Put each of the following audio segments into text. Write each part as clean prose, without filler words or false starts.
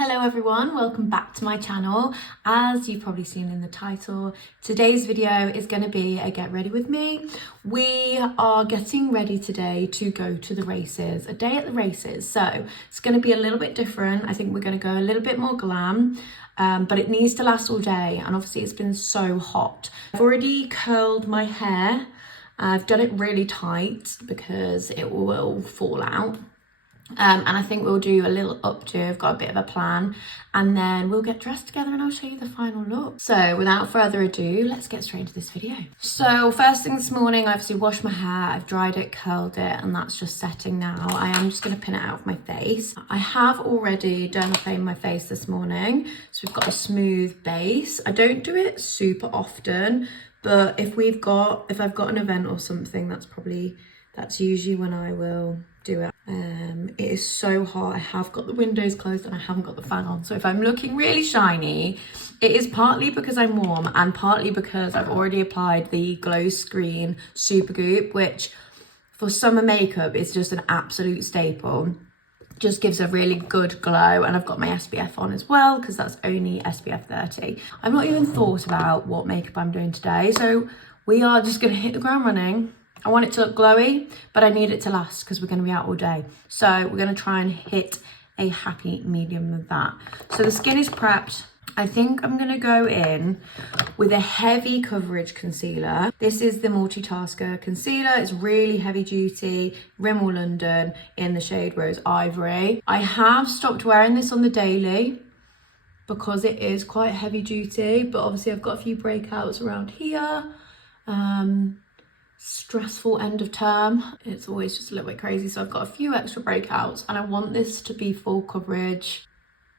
Hello everyone, welcome back to my channel. As you've probably seen in the title, today's video is going to be a get ready with me. We are getting ready today to go to the races, a day at the races. So it's going to be a little bit different. I think we're going to go a little bit more glam, but it needs to last all day. And obviously it's been so hot. I've already curled my hair. I've done it really tight because it will fall out. And I think we'll do a little updo. I've got a bit of a plan, and then we'll get dressed together and I'll show you the final look. So without further ado, let's get straight into this video. So first thing this morning, I obviously washed my hair, I've dried it, curled it, and that's just setting now. I am just going to pin it out of my face. I have already dermaplated my face this morning, so we've got a smooth base. I don't do it super often, but if I've got an event or something, that's usually when I will do it. It is so hot. I have got the windows closed and I haven't got the fan on, so if I'm looking really shiny, it is partly because I'm warm and partly because I've already applied the Glow Screen Super Goop, which for summer makeup is just an absolute staple. Just gives a really good glow, and I've got my SPF on as well because that's only SPF 30. I've not even thought about what makeup I'm doing today, so we are just going to hit the ground running. I want it to look glowy, but I need it to last because we're going to be out all day. So we're going to try and hit a happy medium with that. So the skin is prepped. I think I'm going to go in with a heavy coverage concealer. This is the Multitasker concealer. It's really heavy duty, Rimmel London in the shade Rose Ivory. I have stopped wearing this on the daily because it is quite heavy duty, but obviously I've got a few breakouts around here. Stressful end of term, it's always just a little bit crazy, so I've got a few extra breakouts and I want this to be full coverage,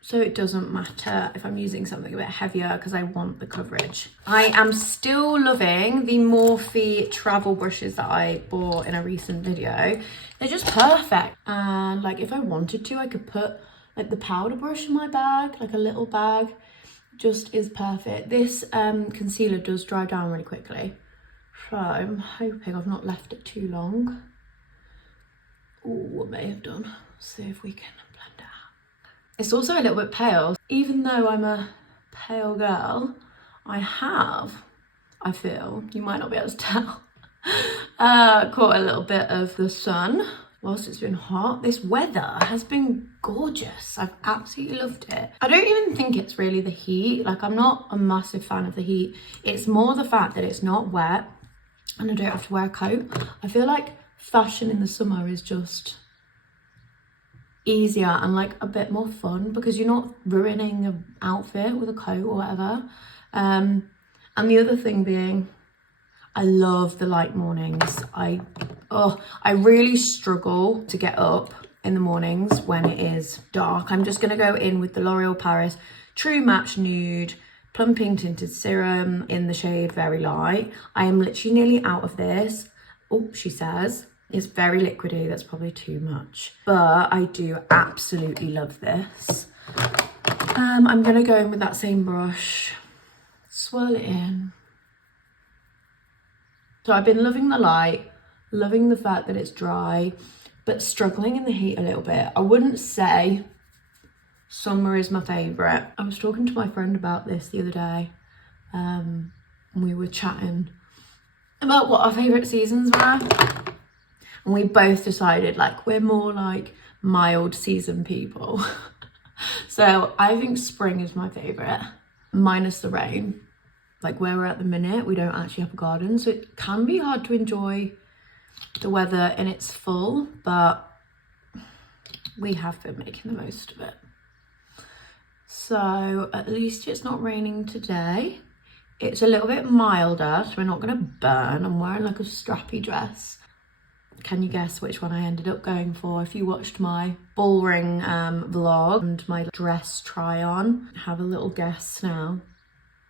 so it doesn't matter if I'm using something a bit heavier because I want the coverage. I am still loving the Morphe travel brushes that I bought in a recent video. They're just perfect, and like if I wanted to, I could put like the powder brush in my bag, like a little bag. Just is perfect. This concealer does dry down really quickly, so I'm hoping I've not left it too long. Oh, I may have done. See if we can blend it out. It's also a little bit pale. Even though I'm a pale girl, I feel, you might not be able to tell, caught a little bit of the sun whilst it's been hot. This weather has been gorgeous. I've absolutely loved it. I don't even think it's really the heat. Like, I'm not a massive fan of the heat. It's more the fact that it's not wet and I don't have to wear a coat. I feel like fashion in the summer is just easier and like a bit more fun because you're not ruining an outfit with a coat or whatever. And the other thing being, I love the light mornings. I really struggle to get up in the mornings when it is dark. I'm just going to go in with the L'Oreal Paris True Match Nude Plumping Tinted Serum in the shade Very Light. I am literally nearly out of this. Oh, she says it's very liquidy. That's probably too much, but I do absolutely love this. I'm going to go in with that same brush, swirl it in. So I've been loving the light, loving the fact that it's dry, but struggling in the heat a little bit. I wouldn't say summer is my favourite. I was talking to my friend about this the other day, and we were chatting about what our favourite seasons were, and we both decided like we're more like mild season people. So I think spring is my favourite, minus the rain. Like where we're at the minute, we don't actually have a garden, so it can be hard to enjoy the weather in its full, but we have been making the most of it. So at least it's not raining today. It's a little bit milder, so we're not going to burn. I'm wearing like a strappy dress. Can you guess which one I ended up going for? If you watched my bullring vlog and my dress try on, have a little guess now.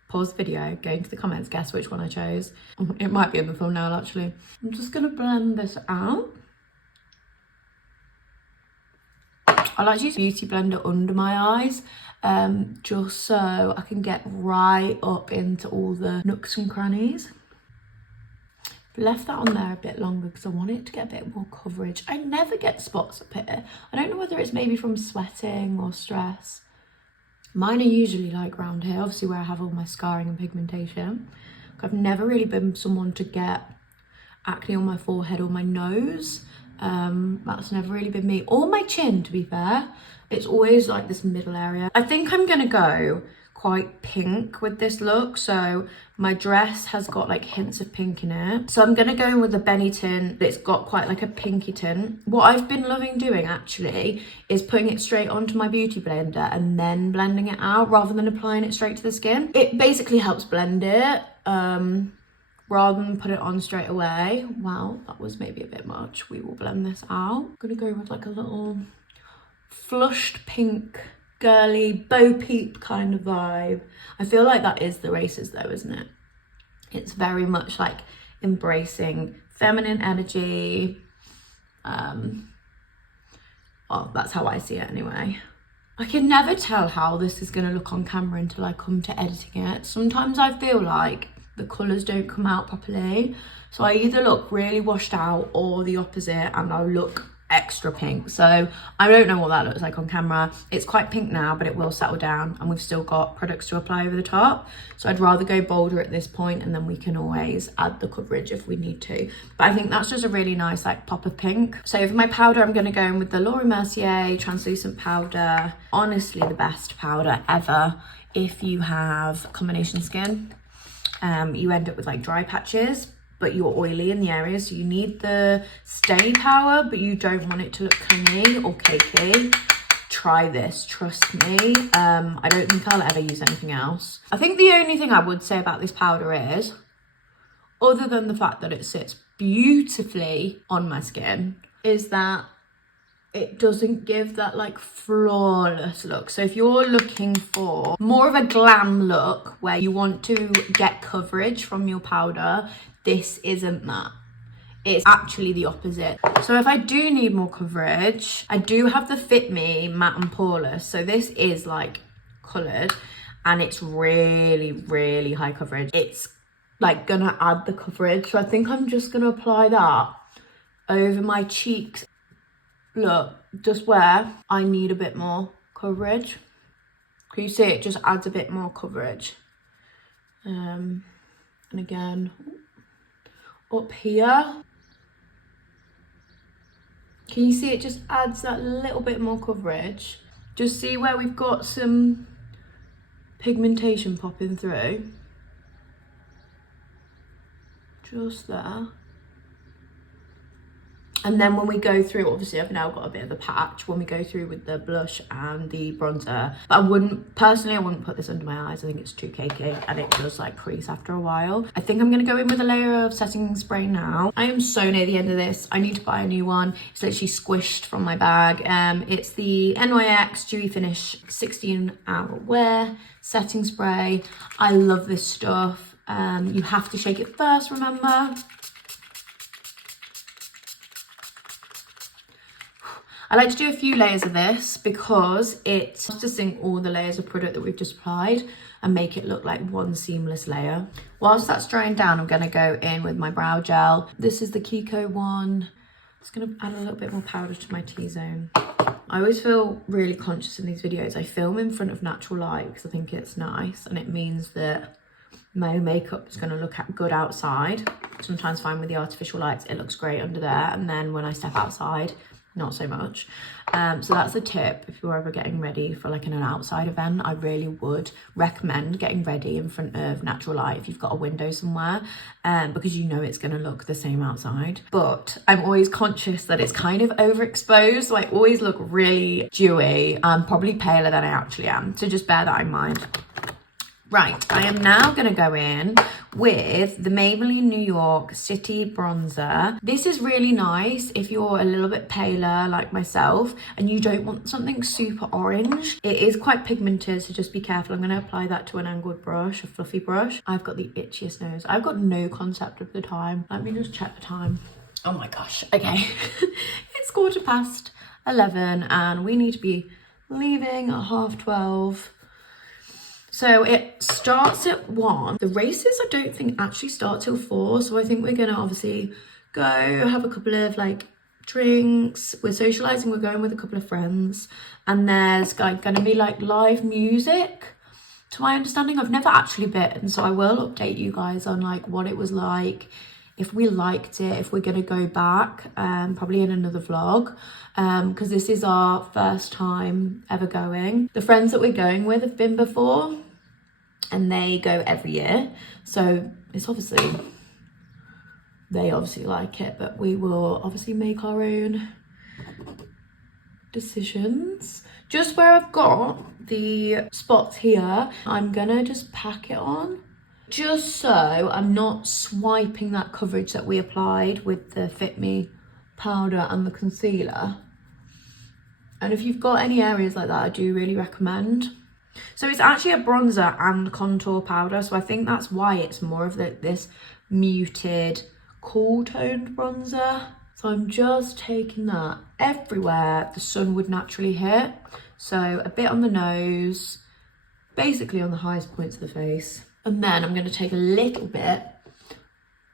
Pause the video, go into the comments, guess which one I chose. It might be in the thumbnail actually. I'm just going to blend this out. I like to use a beauty blender under my eyes, just so I can get right up into all the nooks and crannies. Left that on there a bit longer because I want it to get a bit more coverage. I never get spots up here. I don't know whether it's maybe from sweating or stress, Mine are usually like round here, obviously where I have all my scarring and pigmentation. I've never really been someone to get acne on my forehead or my nose. That's never really been me, or my chin, to be fair. It's always like this middle area. I think I'm gonna go quite pink with this look. So my dress has got like hints of pink in it. So I'm gonna go in with the Benny tint. It's got quite like a pinky tint. What I've been loving doing actually is putting it straight onto my beauty blender and then blending it out rather than applying it straight to the skin. It basically helps blend it rather than put it on straight away. Wow, that was maybe a bit much. We will blend this out. I'm gonna go with like a little flushed pink, girly, Bo Peep kind of vibe. I feel like that is the races though, isn't it? It's very much like embracing feminine energy. Well, that's how I see it anyway. I can never tell how this is gonna look on camera until I come to editing it. Sometimes I feel like the colours don't come out properly. So I either look really washed out or the opposite, and I'll look extra pink. So I don't know what that looks like on camera. It's quite pink now, but it will settle down, and we've still got products to apply over the top. So I'd rather go bolder at this point, and then we can always add the coverage if we need to. But I think that's just a really nice like pop of pink. So for my powder, I'm going to go in with the Laura Mercier translucent powder. Honestly, the best powder ever if you have combination skin. You end up with like dry patches, but you're oily in the areas, so you need the stay power, but you don't want it to look clingy or cakey. Try this, trust me. I don't think I'll ever use anything else. I think the only thing I would say about this powder is, other than the fact that it sits beautifully on my skin, is that it doesn't give that like flawless look. So if you're looking for more of a glam look where you want to get coverage from your powder, this isn't that. It's actually the opposite. So if I do need more coverage, I do have the Fit Me Matte and Poreless. So this is like coloured, and it's really, really high coverage. It's like gonna add the coverage. So I think I'm just gonna apply that over my cheeks. Look, just where I need a bit more coverage. Can you see it just adds a bit more coverage? And again, up here. Can you see it just adds that little bit more coverage? Just see where we've got some pigmentation popping through. Just there. And then when we go through, obviously I've now got a bit of a patch when we go through with the blush and the bronzer. But I wouldn't put this under my eyes. I think it's too cakey and it does like crease after a while. I think I'm gonna go in with a layer of setting spray now. I am so near the end of this. I need to buy a new one. It's literally squished from my bag. It's the NYX Dewy Finish 16-hour wear setting spray. I love this stuff. You have to shake it first, remember? I like to do a few layers of this because it's to sync all the layers of product that we've just applied and make it look like one seamless layer. Whilst that's drying down, I'm going to go in with my brow gel. This is the Kiko one. Just going to add a little bit more powder to my T-zone. I always feel really conscious in these videos. I film in front of natural light because I think it's nice, and it means that my makeup is going to look good outside. Sometimes find with the artificial lights, it looks great under there, and then when I step outside, not so much. So that's a tip. If you're ever getting ready for like an outside event, I really would recommend getting ready in front of natural light if you've got a window somewhere, because you know it's going to look the same outside. But I'm always conscious that it's kind of overexposed, so I always look really dewy and probably paler than I actually am, so just bear that in mind. Right, I am now going to go in with the Maybelline New York City Bronzer. This is really nice if you're a little bit paler like myself and you don't want something super orange. It is quite pigmented, so just be careful. I'm going to apply that to an angled brush, a fluffy brush. I've got the itchiest nose. I've got no concept of the time. Let me just check the time. Oh my gosh, okay. It's 11:15 and we need to be leaving at 12:30. So it starts at 1. The races I don't think actually start till 4. So I think we're gonna obviously go have a couple of like drinks, we're socializing, we're going with a couple of friends, and there's like gonna be like live music, to my understanding. I've never actually been, so I will update you guys on like what it was like, if we liked it, if we're gonna go back, probably in another vlog, because this is our first time ever going. The friends that we're going with have been before, and they go every year, so it's obviously, they obviously like it, but we will obviously make our own decisions. Just where I've got the spots here, I'm gonna just pack it on, just so I'm not swiping that coverage that we applied with the Fit Me powder and the concealer. And if you've got any areas like that, I do really recommend. So it's actually a bronzer and contour powder, so I think that's why it's more of this muted, cool toned bronzer. So I'm just taking that everywhere the sun would naturally hit. So a bit on the nose, basically on the highest points of the face. And then I'm going to take a little bit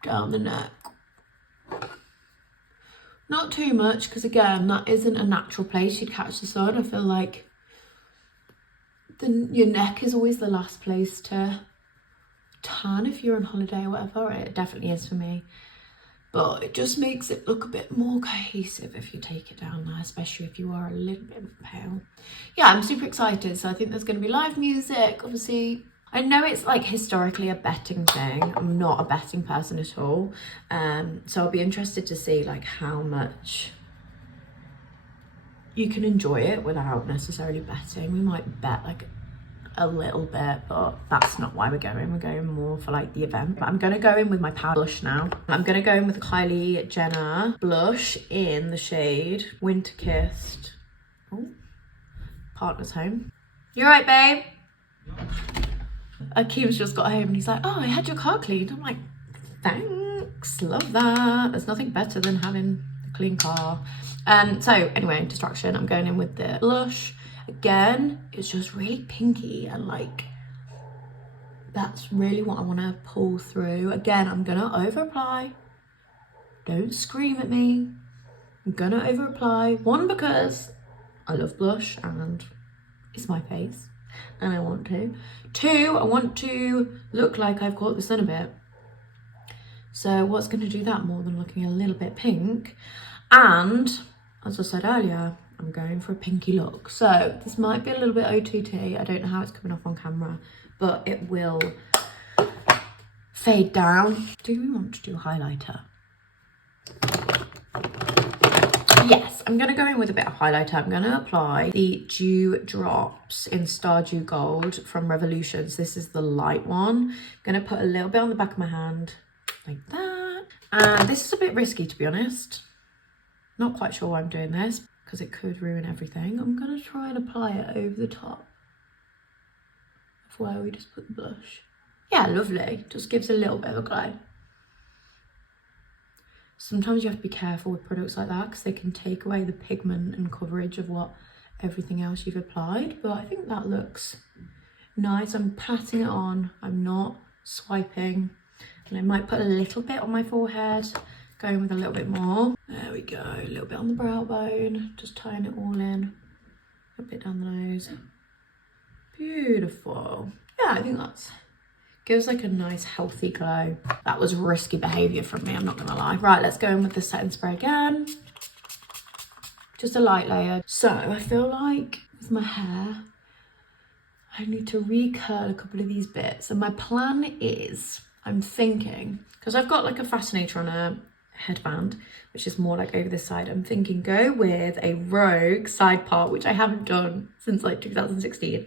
down the neck. Not too much, because again, that isn't a natural place you'd catch the sun. I feel like your neck is always the last place to tan if you're on holiday or whatever. It definitely is for me. But it just makes it look a bit more cohesive if you take it down there, especially if you are a little bit pale. Yeah, I'm super excited. So I think there's going to be live music, obviously. I know it's like historically a betting thing. I'm not a betting person at all. So I'll be interested to see like how much you can enjoy it without necessarily betting. We might bet like a little bit, but that's not why we're going. We're going more for like the event. But I'm gonna go in with my powder blush now. I'm gonna go in with the Kylie Jenner blush in the shade Winter Kissed. Oh, partner's home. You all right, babe? Akeem's just got home and he's like, oh, I had your car cleaned. I'm like, thanks, love that. There's nothing better than having a clean car. So anyway, distraction. I'm going in with the blush. Again, it's just really pinky, and like that's really what I want to pull through. Again, I'm gonna over apply. Don't scream at me. I'm gonna over apply. One, because I love blush and it's my face and I want to. Two, I want to look like I've caught the sun a bit. So what's going to do that more than looking a little bit pink? And as I said earlier, I'm going for a pinky look. So this might be a little bit OTT. I don't know how it's coming off on camera, but it will fade down. Do we want to do a highlighter? Yes, I'm going to go in with a bit of highlighter. I'm going to apply the Dew Drops in Stardew Gold from Revolutions. This is the light one. I'm going to put a little bit on the back of my hand, like that. And this is a bit risky, to be honest. Not quite sure why I'm doing this, because it could ruin everything. I'm going to try and apply it over the top of where we just put the blush. Yeah, lovely. Just gives a little bit of a glow. Sometimes you have to be careful with products like that because they can take away the pigment and coverage of what everything else you've applied. But I think that looks nice. I'm patting it on. I'm not swiping. And I might put a little bit on my forehead, going with a little bit more. There we go. A little bit on the brow bone. Just tying it all in. A bit down the nose. Beautiful. Yeah, I think that's... gives like a nice healthy glow. That was risky behaviour from me, I'm not gonna lie. Right, let's go in with the setting spray again. Just a light layer. So I feel like with my hair, I need to recurl a couple of these bits. And my plan is, I'm thinking, because I've got like a Fascinator on a headband, which is more like over this side. I'm thinking go with a rogue side part, which I haven't done since like 2016.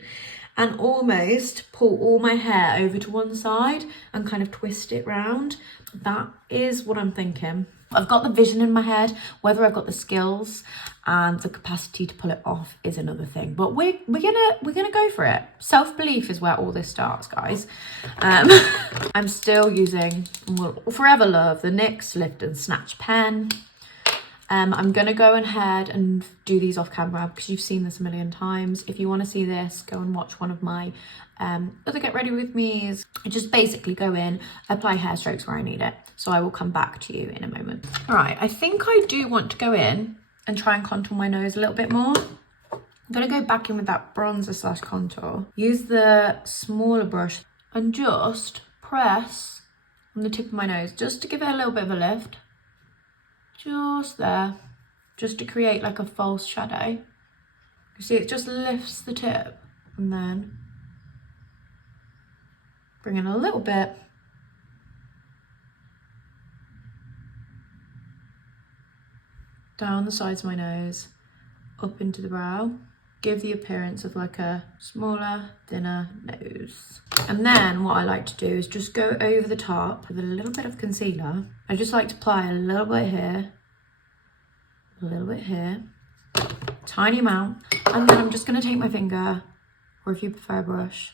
And almost pull all my hair over to one side and kind of twist it round. That is what I'm thinking. I've got the vision in my head. Whether I've got the skills and the capacity to pull it off is another thing. But we're gonna go for it. Self-belief is where all this starts, guys. I'm still using, will forever love, the NYX Lift and Snatch pen. I'm gonna go ahead and do these off camera because you've seen this a million times. If you want to see this, go and watch one of my other get ready with me's. I just basically go in, apply hair strokes where I need it. So I will come back to you in a moment. All right, I think I do want to go in and try and contour my nose a little bit more. I'm gonna go back in with that bronzer slash contour. Use the smaller brush and just press on the tip of my nose just to give it a little bit of a lift. Just there, just to create like a false shadow. You see, it just lifts the tip and then bring in a little bit. Down the sides of my nose, up into the brow. Give the appearance of like a smaller, thinner nose. And then what I like to do is just go over the top with a little bit of concealer. I just like to apply a little bit here, a little bit here, tiny amount. And then I'm just gonna take my finger, or if you prefer a brush,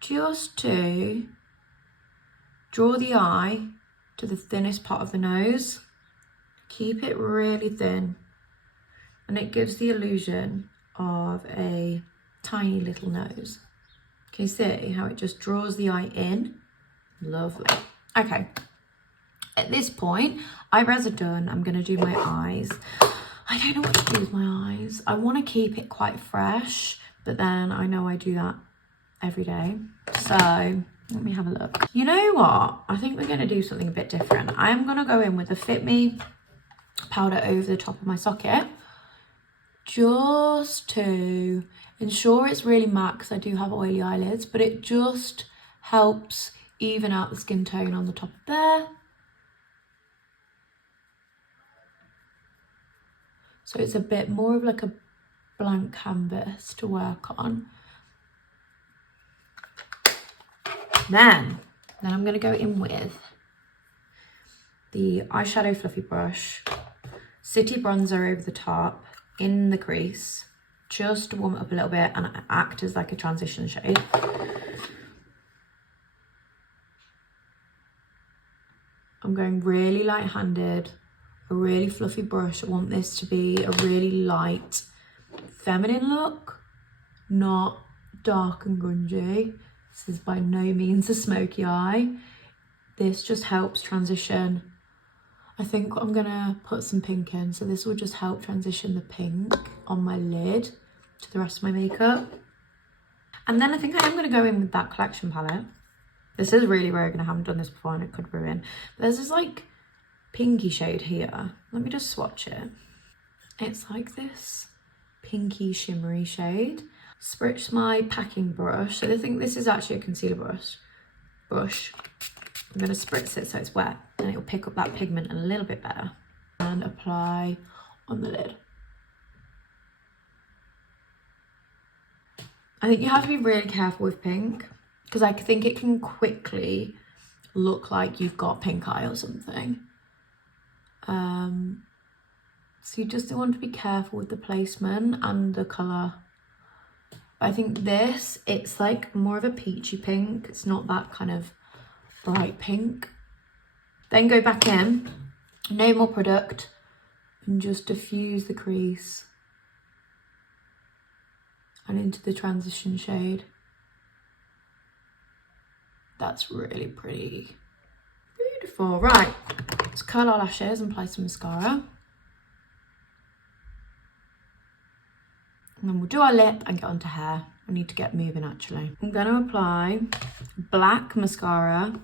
just to draw the eye to the thinnest part of the nose. Keep it really thin. And it gives the illusion of a tiny little nose. Can you see how it just draws the eye in? Lovely. Okay, at this point, eyebrows are done. I'm gonna do my eyes. I don't know what to do with my eyes. I wanna keep it quite fresh, but then I know I do that every day. So let me have a look. You know what? I think we're gonna do something a bit different. I'm gonna go in with the Fit Me powder over the top of my socket, just to ensure it's really matte because I do have oily eyelids, but it just helps even out the skin tone on the top there. So it's a bit more of like a blank canvas to work on. Then I'm going to go in with the eyeshadow fluffy brush, City bronzer over the top, in the crease, just to warm it up a little bit and act as like a transition shade. I'm going really light-handed, a really fluffy brush. I want this to be a really light, feminine look, not dark and grungy. This is by no means a smoky eye. This just helps transition. I think I'm gonna put some pink in, so this will just help transition the pink on my lid to the rest of my makeup. And then I think I am gonna go in with that collection palette. This is really rogue and I haven't done this before and it could ruin. But there's this like pinky shade here. Let me just swatch it. It's like this pinky shimmery shade. Spritz my packing brush. So I think this is actually a concealer brush. I'm going to spritz it so it's wet and it will pick up that pigment a little bit better. And apply on the lid. I think you have to be really careful with pink because I think it can quickly look like you've got pink eye or something. So you just want to be careful with the placement and the colour. I think this, it's like more of a peachy pink. It's not that kind of bright pink. Then go back in, no more product, and just diffuse the crease and into the transition shade. That's really pretty. Beautiful. Right, let's curl our lashes and apply some mascara. And then we'll do our lip and get onto hair. I need to get moving actually. I'm going to apply black mascara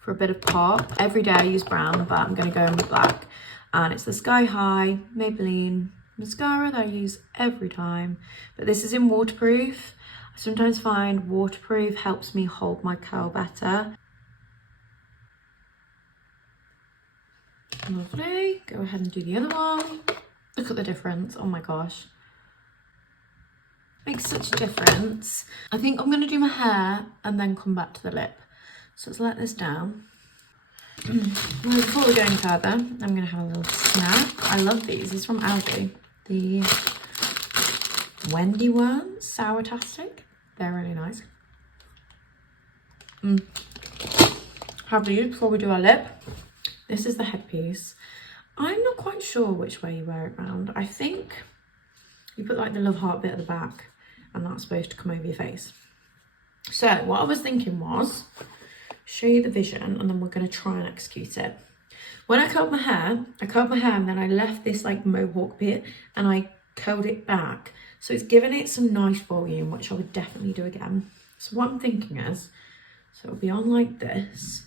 for a bit of pop. Every day I use brown, but I'm going to go in with black. And it's the Sky High Maybelline mascara that I use every time. But this is in waterproof. I sometimes find waterproof helps me hold my curl better. Lovely. Go ahead and do the other one. Look at the difference. Oh my gosh. Makes such a difference. I think I'm going to do my hair and then come back to the lip. So let's let this down. Before we go any further, I'm going to have a little snack. I love these. These from Aldi. The Wendy ones, Sourtastic. They're really nice. Have these before we do our lip. This is the headpiece. I'm not quite sure which way you wear it round. I think you put like the love heart bit at the back and that's supposed to come over your face. So what I was thinking was, show you the vision and then we're going to try and execute it. When I curled my hair and then I left this like mohawk bit and I curled it back. So it's given it some nice volume, which I would definitely do again. So what I'm thinking is, so it'll be on like this.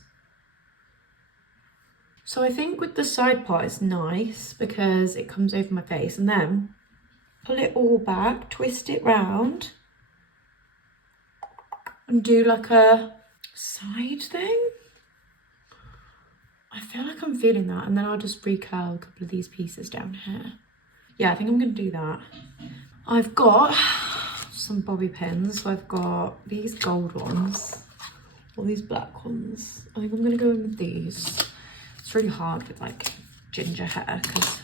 So I think with the side part it's nice because it comes over my face, and then pull it all back, twist it round and do like a side thing. I feel like I'm feeling that, and then I'll just recurl a couple of these pieces down here. Yeah, I think I'm gonna do that. I've got some bobby pins. So I've got these gold ones, or these black ones. I think I'm gonna go in with these. It's really hard with like ginger hair because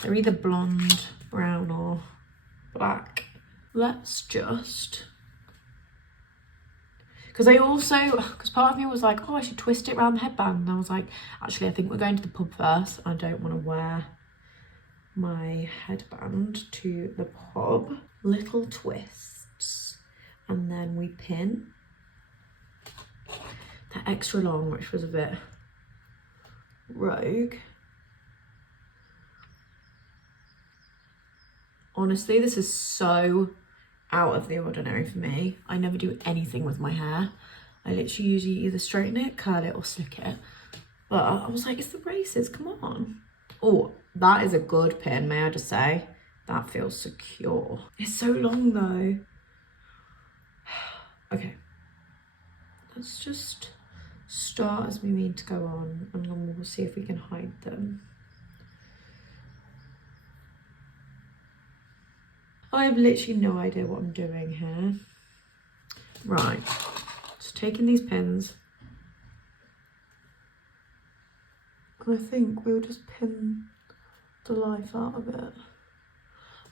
they're either blonde, brown or black. Let's just, because part of me was like, oh, I should twist it around the headband. And I was like, actually, I think we're going to the pub first. I don't want to wear my headband to the pub. Little twists. And then we pin. That extra long, which was a bit rogue. Honestly, this is so out of the ordinary for me. I never do anything with my hair. I literally usually either straighten it, curl it or slick it. But I was like, it's the braces, come on. Oh, that is a good pin, may I just say. That feels secure. It's so long though. Okay. Let's just start as we mean to go on, and then we'll see if we can hide them. I have literally no idea what I'm doing here. Right, just taking these pins. And I think we'll just pin the life out of it.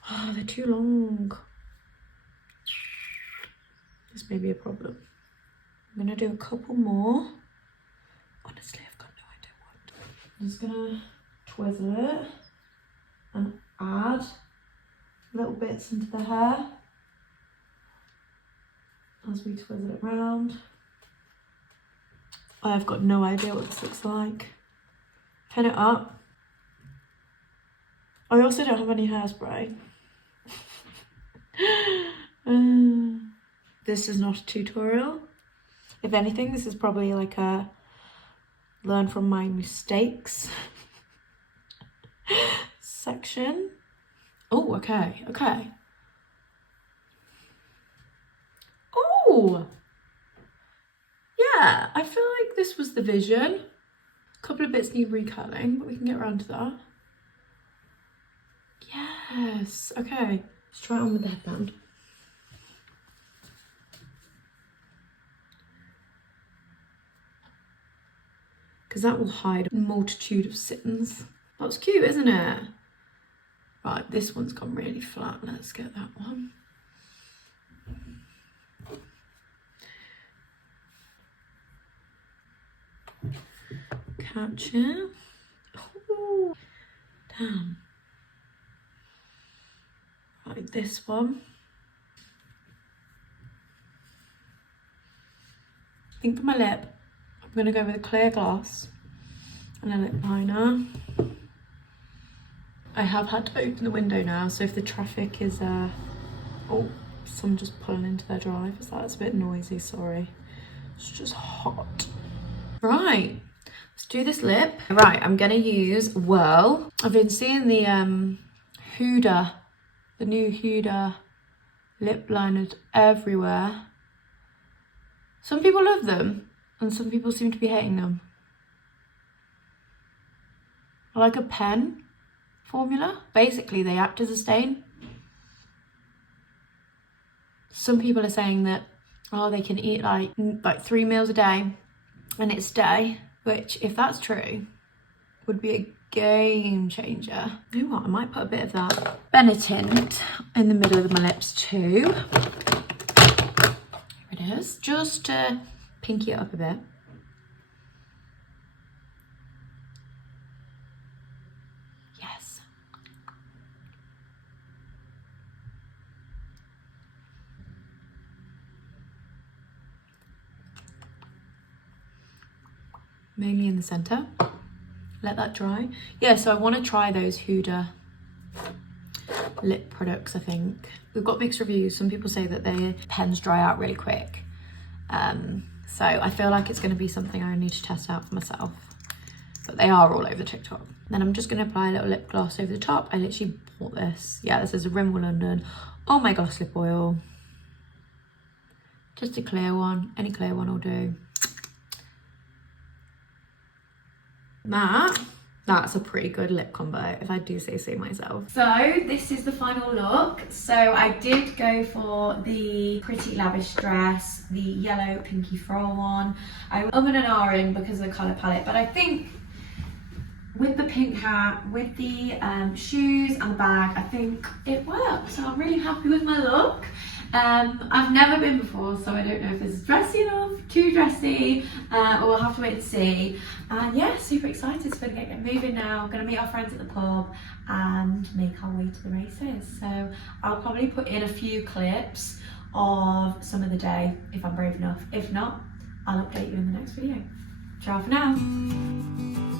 Oh, they're too long. This may be a problem. I'm gonna do a couple more. Honestly, I've got no idea what. I'm just gonna twizzle it and add little bits into the hair as we twizzle it round. I've got no idea what this looks like. Pin it up. I also don't have any hairspray. This is not a tutorial. If anything, this is probably like a learn from my mistakes section. Oh, okay. Oh, yeah, I feel like this was the vision. A couple of bits need recurling, but we can get around to that. Yes, okay. Let's try it on with the headband. Because that will hide a multitude of sins. That's cute, isn't it? Right, this one's gone really flat. Let's get that one. Catch it. Oh, damn. Right, this one. I think for my lip, I'm going to go with a clear gloss and a lip liner. I have had to open the window now, so if the traffic is, oh, someone just pulling into their drive. That's a bit noisy, sorry. It's just hot. Right, let's do this lip. Right, I'm gonna use Whirl. I've been seeing the Huda, the new Huda lip liners everywhere. Some people love them, and some people seem to be hating them. I like a pen formula. Basically, they act as a stain. Some people are saying that, oh, they can eat like 3 meals a day and it stay, which, if that's true, would be a game changer. You know what, I might put a bit of that Benetint in the middle of my lips too. Here it is, just to pinky it up a bit. mainly in the center. Let that dry. Yeah, so I want to try those Huda lip products. I think we've got mixed reviews. Some people say that their pens dry out really quick, so I feel like it's going to be something I need to test out for myself, but they are all over TikTok. Then I'm just going to apply a little lip gloss over the top. I literally bought this. Yeah, this is a Rimmel London Oh My Gloss Lip Oil, just a clear one. Any clear one will do. That's a pretty good lip combo, if I do say so myself. So this is the final look. So I did go for the Pretty Lavish dress, the yellow pinky floral one. I and an ahhing because of the colour palette, but I think with the pink hat, with the shoes and the bag, I think it works. So I'm really happy with my look. I've never been before, so I don't know if this is dressy enough, too dressy, or we'll have to wait and see. And yeah, super excited. So we're gonna get moving now. We're gonna meet our friends at the pub and make our way to the races. So I'll probably put in a few clips of some of the day if I'm brave enough. If not, I'll update you in the next video. Ciao for now.